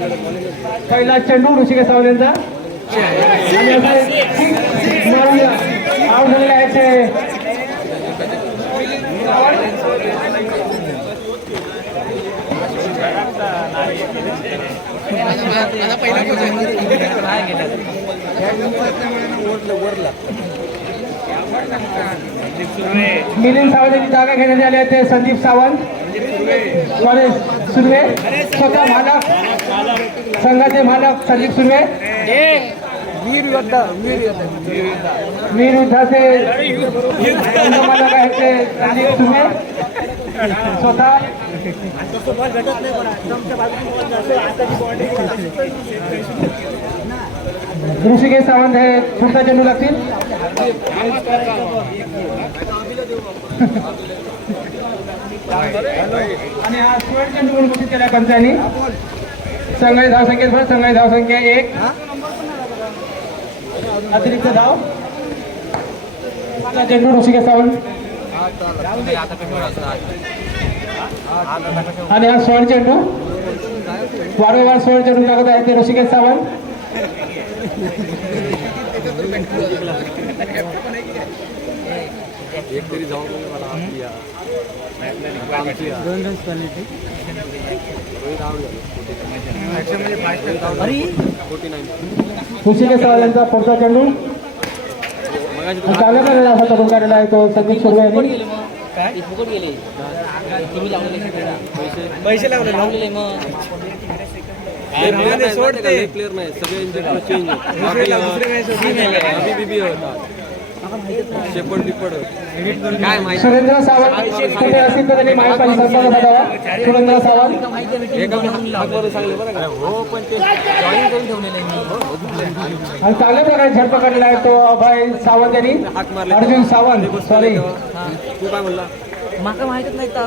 पहिला चेंडू ऋषिकेश सावंत आउट झालेले आहेत मिलिंद सावंत यांची जागा घेण्यात आली आहे ते संदीप सावंत. कॉलेज. सुर्वे स्वतः मालक संघाचे मालक संदीप सुर्वे वीर युद्धाचे संघ मालक आहेत ते संदीप सुर्वे स्वतः. ऋषिकेश सावंत हे पुढचा चेंडू लागतील. आणि हा शेवट चेंडू म्हणून घोषित केला पंचांनी संघाची धाव संख्येत भर संघाची धाव संख्या एक. अतिरिक्त धाव. चेंडू ऋषिकेश सावंत. आणि हा स्वर्ण चेंडू. वारंवार स्वर्ण चेंडू टाकत आहे ते ऋषिकेश सावंत. ऋषिकेश सावंत यांचा पुढचा चेंडू. चांगल्या प्रकारे असा चढून काढलेला आहे तो संदीप सुर्वे यांनी. पैसे लावले लावलेले मग प्लेअर नाही सगळे इंजेक्टर चेंज शेपट बिपट काय माहिती? सुरेंद्र सावंत कुठे असतील तर त्यांनी माहिती पाहिजे संपर्क साधावा सुरेंद्र सावंत. एका हातवरून सांगले बरं का? हो पण ते जॉईन करून ठेवलेलं आहे मी. आणि चांगल्या प्रकारे झडप काढलेला आहे तो अभय सावंत यांनी. अर्जुन सावंत सॉरी तू काय म्हणला माका माहितच नाही का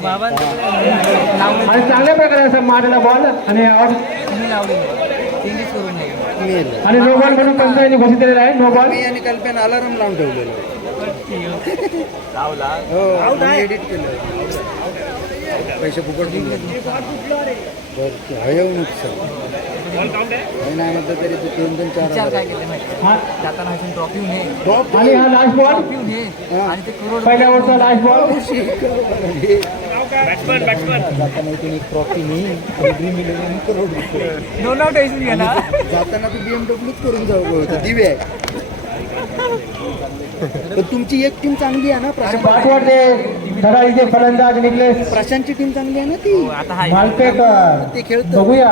बाबा आणि चांगल्या प्रकारे असं मारलेला बॉल आणि आउट लावले आणि नो बॉल म्हणून पंच यांनी घोषित केलेला आहे नो बॉल आणि कल्पना अलार्म लावून ठेवलेलं. हो. एडिट केलं. पैसे फुकट नुकसान. काही नाही म्हटलं तरी ते दोन दोन चार विचार हजार. काय केले माहिती हा जाताना इथून ट्रॉफी घेऊन ये Top आणि हा लास्ट बॉल ट्रॉफी घेऊन ये आणि ते करोड पहिल्या ओव्हरचा लास्ट बॉल जाताना इथून एक ट्रॉफी नाही ड्रीम इलेव्हन करोड गेला जाताना तू बीएमडब्ल्यूच करून जाऊ होतं पण तुमची एक टीम चांगली आहे ना प्रशांत? पाठवर ते धडाईचे फलंदाज निघले प्रशांतची टीम चांगली आहे ना ती? हा मालपेकर ते खेळतं. बघूया.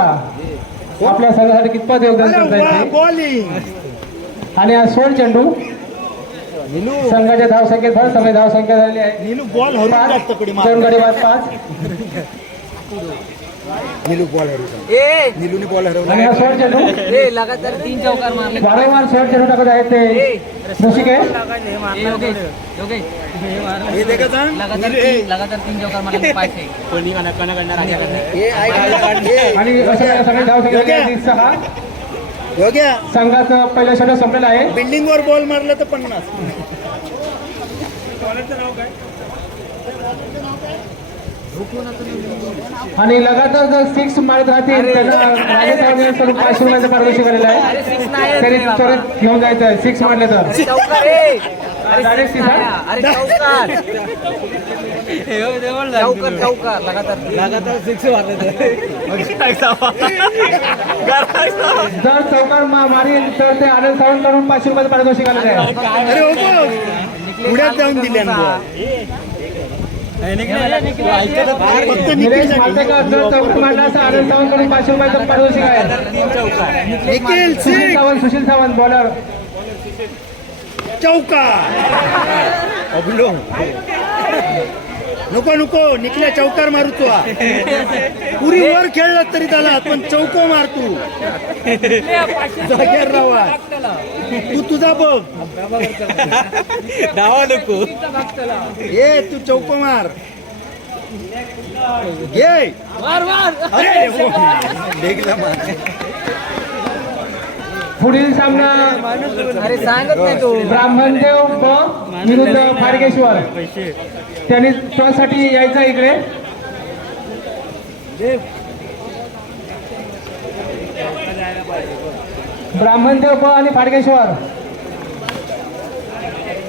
आपल्या संघासाठी कितपत योगदान करता बॉलिंग आणि हा सोड चेंडू. संघाच्या धाव संख्येत भर संघ धाव संख्या झाली आहे निलू बॉल हरून जास्त कडे पाच दोन गडी बाद पाच. निलू बॉल हरवला ए! निलूने बॉल हरवला हा लगातार तीन चौकार मारले. वारंवार सोड चेंडू टाकत आहेत ते. हे लगातार तीन लगातार तीन चौकार मारले पाचशे आणि सगळी धाव सहा. हो गया संघाचं पहिलं षटक संपलेलं आहे. बिल्डिंग वर बॉल मारला तर पन्नास. आणि लगातार जर सिक्स मारत राहतील त्यांना राजस्थान पाचशे रुपयाचं पारितोषिक आलेलं आहे. तरी त्वरित घेऊन जायचं आहे सिक्स मारले तर. चौकार ए! अरे Direct six सीधा? नाही, अरे चौकार. चौकार चौकार लगातार. लगातार सिक्स जर चौकार मारील तर ते आनंद सावंत करून पाचशे रुपयाचं पारितोषिक आलेलं आहे. हो बघ. पुढ्यात जाऊन दिले सुशील सावंत सुशील सावंत बॉलर चौका अबलो नको नको निकल्या चौकार मारू तू हा. पुरी वर खेळला तरी त्याला पण चौको मार तू. राहा तू तुझा बघ. डावा नको. ये तू चौको मार. घे. मार मार अरे हो. मार पुढील सामना ब्राह्मणदेव ब विरुद्ध फाडकेश्वर त्यांनी त्यासाठी यायचं इकडे. ब्राह्मणदेव ब आणि फाडकेश्वर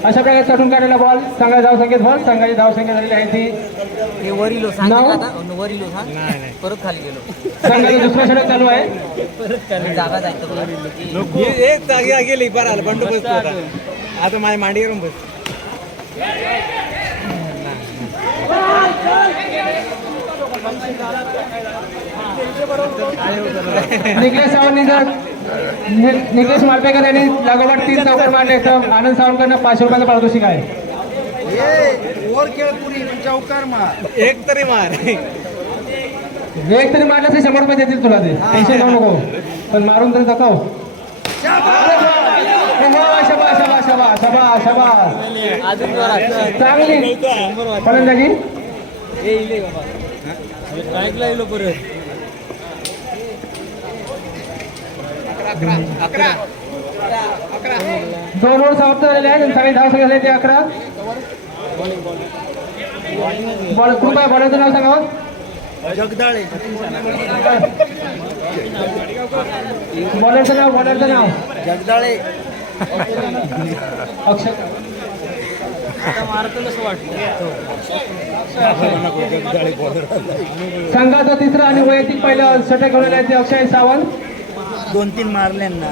अशा प्रकारे चढून काढलेला बॉल संघा धाव संख्येत बॉल संघाची धाव संख्या झालेली आहे ती. हे वरिलो वरिलो परत खाली गेलो. संघाचा दुसरा षटक चालू आहे? परत जागा जायचं एक जागी गेली बरं आलं. बंडू बसतो आता. माझ्या मांडीवरून बस. निकलेश नि- निकलेश मालपेकर यांनी लागोपाठ तीन चौकार मारले तर आनंद सावंतकडनं पाचशे रुपयाचं पारितोषिक आहे. वर खेळ पुरी चौकार मार. एक तरी मार. वेग तरी मारलं तर शंभर रुपये देतील तुला ते. टेन्शन घेऊ नको. पण मारून तरी दाखव. शबा शबा शबा शबा शबा अजून जोरात चांगली. फलंदाजी दोन ओव्हर समाप्त झालेले आहेत आणि सगळे धाव ते अकरा. बॉल कृपया बॉलरचं नाव सांगा जगदाळे. बॉलरचं नाव बॉलरचं नाव. जगदाळे. बॉर्डर संघाचा तिसरा आणि वैयक्तिक पहिलं षटक ते अक्षय सावंत. दोन तीन मारल्यांना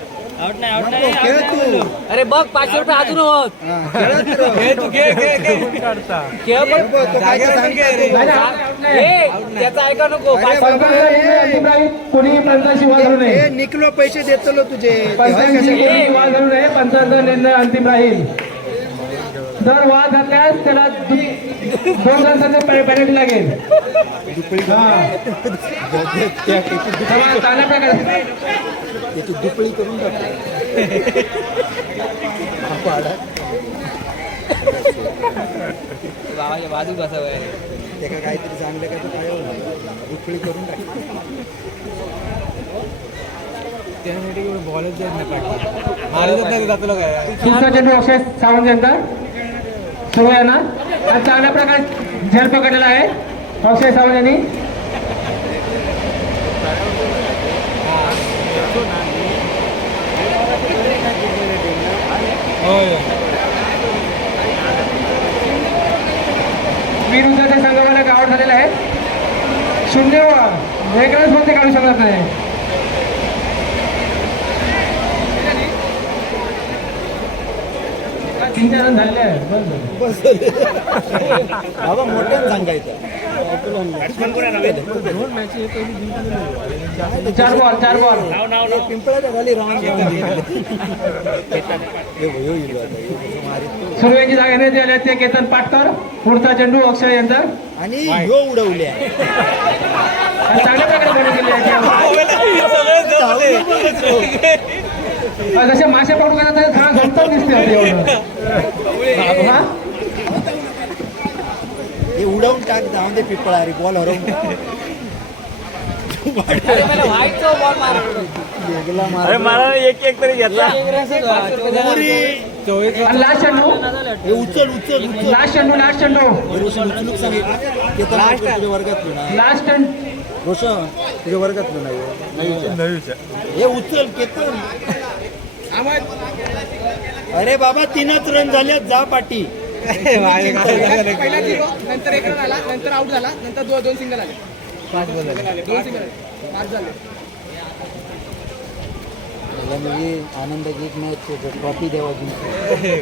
अरे बघ पाचशे रुपये अजून होत. हा. घे तू. घे घे घे त्याचा ऐका नको निकलो पैसे देतलो तुझे. निर्णय अंतिम राहील. जर वाद घातल्यास त्याला दु- दोन तासाचे पेनल्टी लागेल. हा. चांगल्या प्रकारे त्याची दुपळी करून टाक. बाबाच्या बाजू बसावं त्याला काहीतरी चांगलं काय तर काय दुपळी करून टाक. त्यासाठी बॉलच जात नाही जातो काय दुसरा चेंडू अक्षय सावंत यांचा सुरू आहे ना आणि चांगल्या प्रकारे झेल पकडलेला आहे. अक्षय सावंत यांनी होय विरुद्धच्या संघाला गावड झालेला आहे. शून्य वेगळंच मध्ये काढू शकत नाही. तीन चार बस झालं. बाबा मोठ्यानं सांगायचं चार बॉल चार बॉल हे पिंपळाच्या खाली मारीत. सुरुवातीची जागा घेण्यात आले ते केतन पाटकर पुढचा चेंडू अक्षय यांचा. आणि ह्यो उडवल्या चांगल्या प्रकारे आणि जसे मासे पकडून गेला तसे सगळं झोपताच दिसते एवढं. हा? हे उडवून टाक जाऊन दे पिंपळा रे बॉल हरवून मला एक एक तरी घेतला. लास्ट चेंडू? हे उचल उचल उचल. लास्ट चेंडू लास्ट चेंडू. सांगितलं ना लास्ट चेंडू. रोशन तुझ्या वर्गातलो नाही हे उचल केतन. अरे बाबा तीनच रन झाल्यात जा पाटी. पहिला नंतर एक रन आला नंतर आउट झाला नंतर दोन दोन सिंगल आले. दोन सिंगल आले. पाच झाले. आनंदाची एक मॅच ट्रॉफी आहे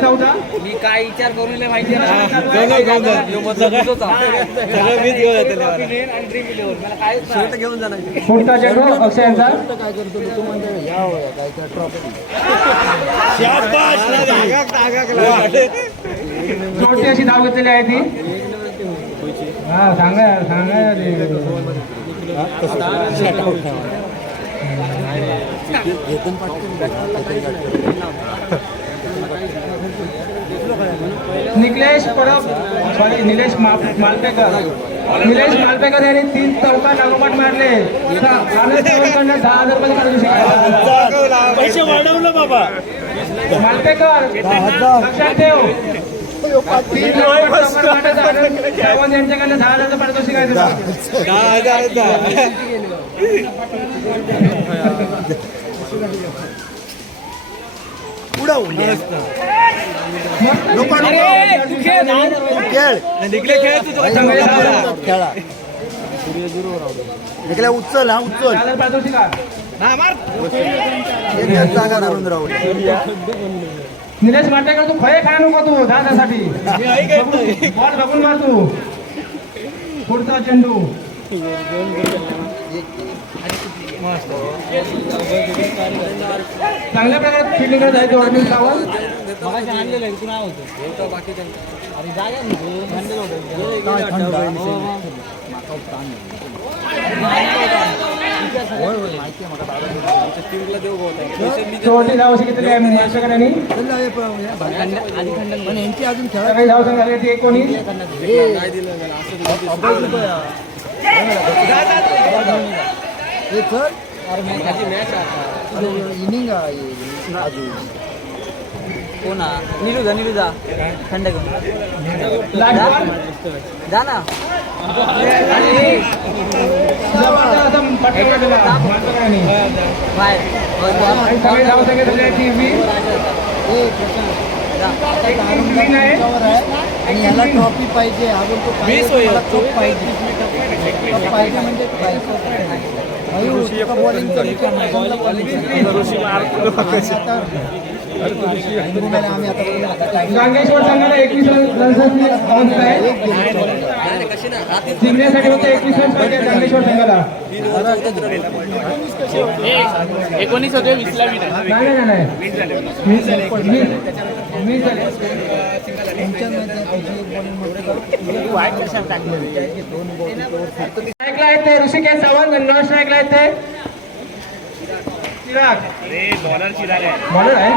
चौदा मी काय विचार करून लय माहिती घेऊन जाणार अक्षय यांचा. काय करतो तू म्हणजे या काय काय ट्रॉफी छोटी अशी धाव घेतलेली आहे ती. हा सांगा सांगा. रे. निकलेश परब सॉरी निलेश मालपेकर. निलेश मालपेकर यांनी तीन चौका लागोपाठ मारले. आनंद दहा हजार रुपये काढू पैसे वाढवलं बाबा. मालपेकर लक्षात ठेव. सावंत यांच्याकडनं दहा हजार. पारितोषिक आहे तुला. दहा हजार. अरे, तू खेळ, उचल हा उचल. जागा धरून राहू निलेश माटेकर तू? खय खाय नको तू हजारसाठी बॉल बघून मार तू. पुढचा चेंडू. चांगल्या प्रकारे फिल्डिंग करत आहे तो अर्जुन सावंत मगाशी आणलेलं आहे, कुणा होतं? अरे जागा होतं. हो, हो. शेवटी धाव अशी घेतली आहे मार्शकरांनी पण यांची अजून खेळा सगळी धाव संघ झाली ती एकोणीस हे सर इनिंग अजून कोण थंड घेऊन जा ना आणि ती याला ट्रॉफी पाहिजे. पाहिजे कप पाहिजे. म्हणजे गांगेश्वर संघाला एकवीस रन्सनी अवंत आहे जिंकण्यासाठी होते एकवीस रन पाहिजे गांगेश्वर संघाला एकोणीस होते वीसला विन नाही नाही नाही वीस झाले वीस वीस झाले. ऐकलाय ते ऋषिकेश सावंत आणि नॉन ते चिराग बॉलर आहे बॉलर आहे.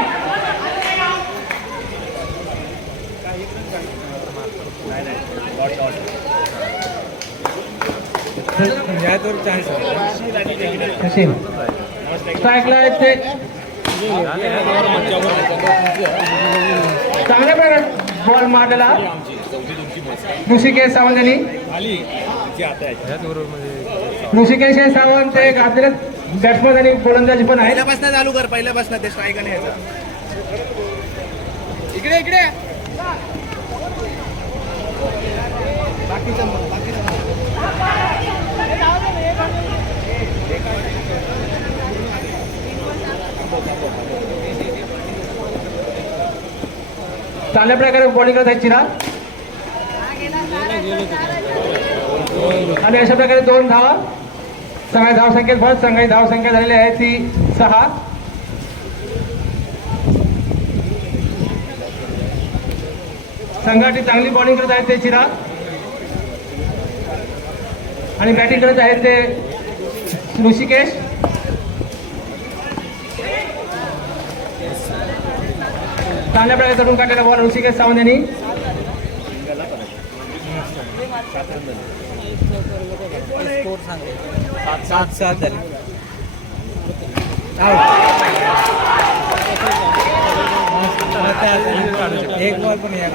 ते चांगल्या प्रकारे बॉल मारलेला ऋषिकेश सावंत यांनी? ऋषिकेश हे सावंत ते गाजलेले बॅट्समन आणि गोलंदाजी पण आहेत. पहिल्यापासून चालू कर पहिल्यापासून ते स्ट्राईक ह्याचा. इकडे इकडे. बाकीचं चांगल्या प्रकारे बॉलिंग करत आहेत चिराग. आणि अशा प्रकारे दोन धावा सगळ्या धावसंख्येत भर सगळी धाव संख्या झालेली आहे ती सहा. संघाची चांगली बॉलिंग करत आहेत ते चिराग. आणि बॅटिंग करत आहेत ते ऋषिकेश. चांगल्या प्रकारे चढून काढलेला बॉल ऋषिकेश सावंत यांनी. स्कोर सांग सात सात झाले एक बॉल पण या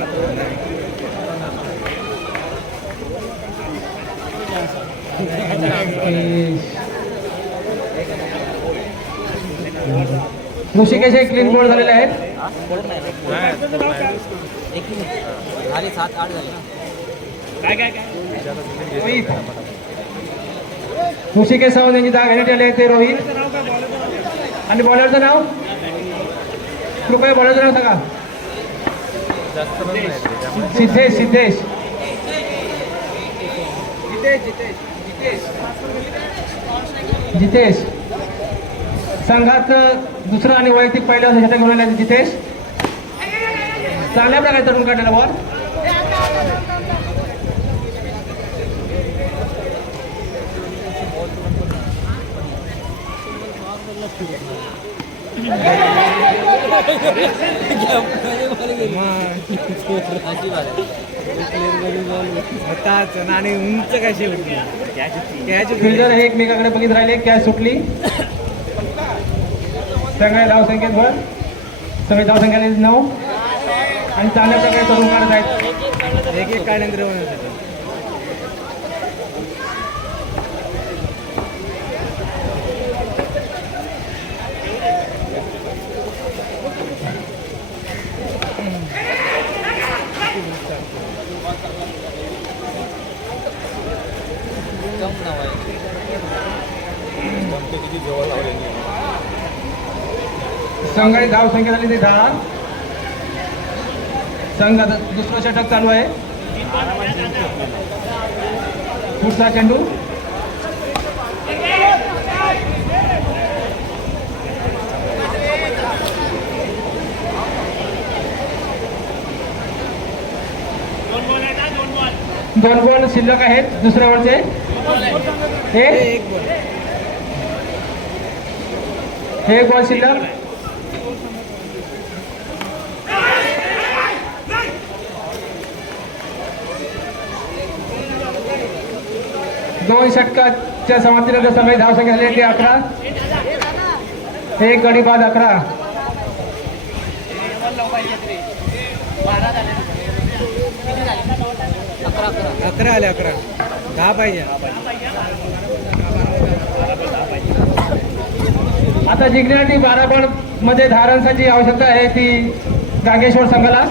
हे क्लीन बोर्ड झालेले आहेत. एक झाले सात, आठ झाले ना सावंत यांची दहा घेण्यात आली आहे ते रोहित. आणि बॉलरचं नाव? कृपया बॉलरचं नाव सांगा. सिद्धेश सिद्धेश. जितेश. संघात दुसरा आणि वैयक्तिक पहिला षटक घेऊन जितेश. चांगल्या प्रकारे तरुण काढलेला बॉल होताच आणि उंच कशी होती त्याची फिल्डर हे एकमेकाकडे बघित राहिले कॅच सुटली? सगळ्या धाव संख्येत भर सगळे धाव संख्या नऊ. आणि चांगल्या प्रकारे तरुण काढत आहेत. एक एक काढण्यात होण्यासाठी संघाने धाव संख्या झाली ते दहा. संघ आता दुसरं षटक चालू आहे. पुढचा चेंडू? दोन बॉल शिल्लक आहेत दुसऱ्या वरचे हे? एक बॉल हे एक बॉल शिल्लक? दोन षटकाच्या समाप्तीनंतर समय धाव संख्या झाली ते अकरा. एक गडी बाद अकरा. अकरा आले अकरा. दहा पाहिजे. आता जिंकण्यासाठी बारा मध्ये धारांसाठी आवश्यकता आहे ती गांगेश्वर संघाला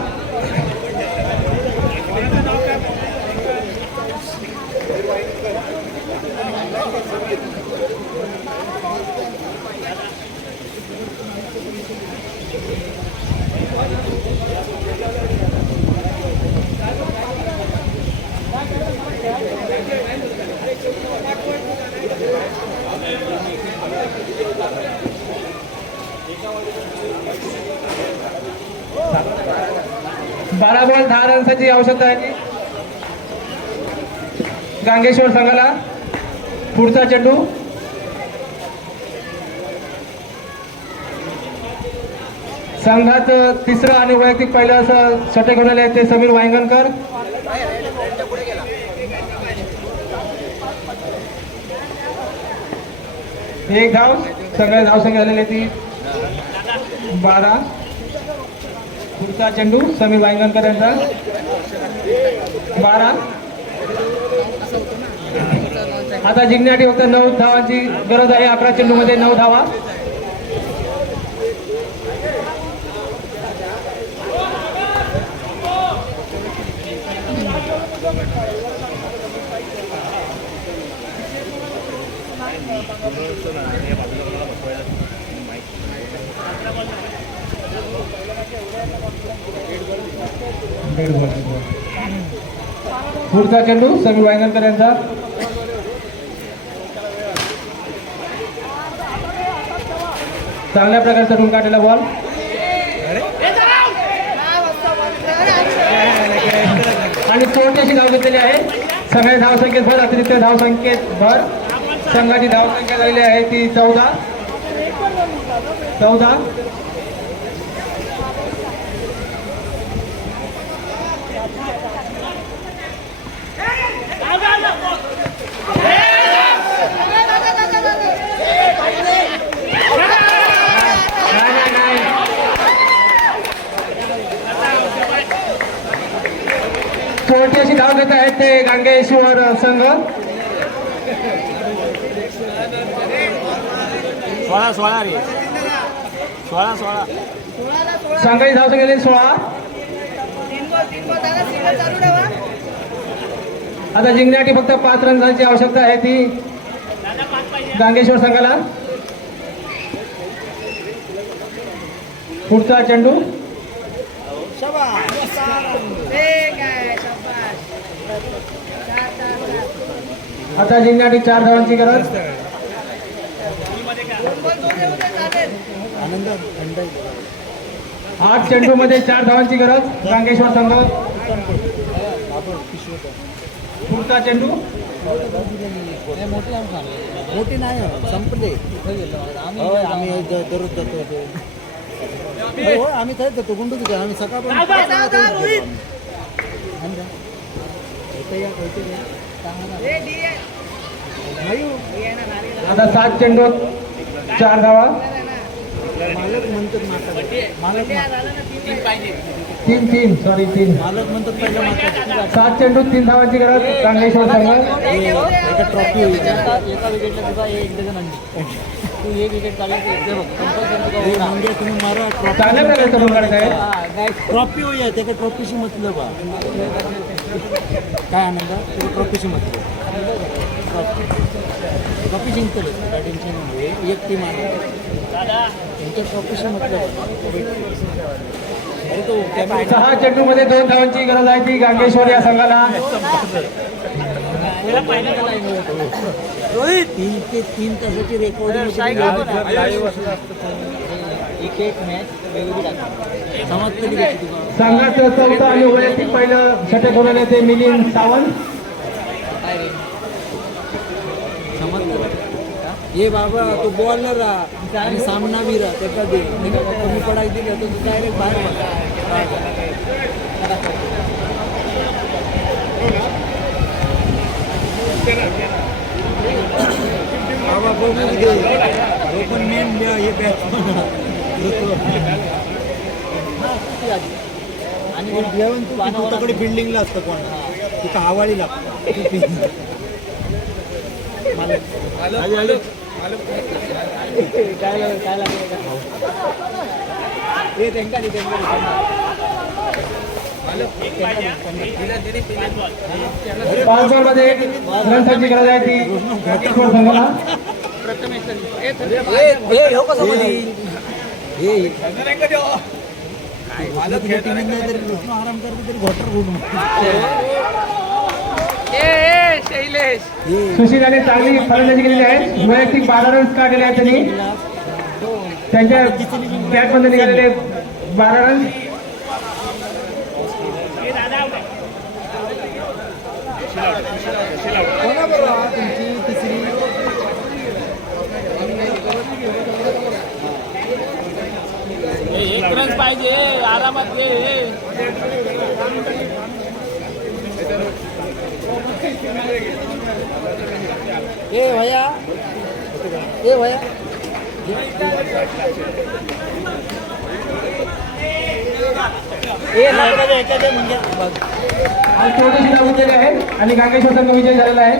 बारा माणसाची आवश्यकता आहे गांगेश्वर संघाला पुढचा चेंडू. संघात तिसरं आणि वैयक्तिक पहिलं असं षटक घेऊन आले ते समीर वायंगणकर. एक धाव सगळ्या धाव संख्या ती. बारा. पुढचा चेंडू समीर वांगणकर यांचा बारा. आता जिंकण्यासाठी फक्त नऊ धावांची गरज आहे अकरा चेंडू मध्ये नऊ धावा. पुढचा चेंडू समीर वांगणकर यांचा. चांगल्या प्रकारे तरुण काढलेला बॉल आणि चोरटी धाव घेतलेली आहे? सगळ्या धावसंख्येत भर अतिरिक्त धावसंख्येत भर. संघाची धावसंख्या झालेली आहे ती चौदा. चौदा. चोरटी अशी धाव घेत आहेत ते गांगेश्वर संघ. सोळा सोळा रे. सोळा सोळा. संघाची धाव झाली सोळा. आता जिंकण्यासाठी फक्त पाच रन्सांची आवश्यकता आहे ती गांगेश्वर संघाला. पुढचा चेंडू. आता जिंकण्यासाठी चार धावांची गरज आठ चेंडू मध्ये चार धावांची गरज रांगेश्वर संघ पुढचा चेंडू मोठी नाही संपले आम्ही दररोज जातो आम्ही थंच जातो गुंडू तिथे आम्ही सकाळपर्यंत आता सात चेंडू चार धावा. मालक म्हणतात तीन तीन सॉरी तीन. मालक म्हणतात सात चेंडू तीन धावांची गरज चांगलेश्वर संघ ट्रॉफी होईल एका एक डझन तू एक विकेट तुम्ही ट्रॉफी काय ट्रॉफी होईल त्याच्या ट्रॉफीशी मतलब काय आनंद? ट्रॉफीशी मतलब ट्रॉफी ट्रॉफी जिंकतले काय टेन्शन नाही एक टीम आहे. त्यांच्या ट्रॉफीशी कॅमेरा सहा चेंडू मध्ये दोन धावांची गरज आहे ती गांगेश्वर या संघाला. तीन ते तीन तासाची रेकॉर्डिंग एक एक मॅच वेगवेगळी टाकली समजतली का तुला संघाचं चौथं आणि वैयक्तिक पहिलं षटक होणारे ते मिलिंद सावंत. ये बाबा तो बॉलर आणि सामनावीर त्याचा दे. कमी पडाय दिली तर डायरेक्ट बाहेर बाबा बघू दे तो पण मेन हे बॅट्समन आणि जेवण तू तुझ्याकडे बिल्डिंगला असतं. कोण. तिथं हवाळी लागतं. काय लागलं मध्ये गरज आहे ती. संघाला टीव्हीत तरी कृष्ण आराम करते तरी घोटर उडून सुशील यांनी चांगली फलंदाजी केलेली आहे. वैयक्तिक बारा रन्स काढलेले आहेत त्यांनी? त्यांच्या बॅटमध्ये निघालेले बारा रन कोणाबरोबर तुमची तिसरी एक रन पाहिजे आरामात घे ए भैया ए भैया. ए एखाद्या म्हणजे आणि गांगेश्वर संघ विजय झालेला आहे.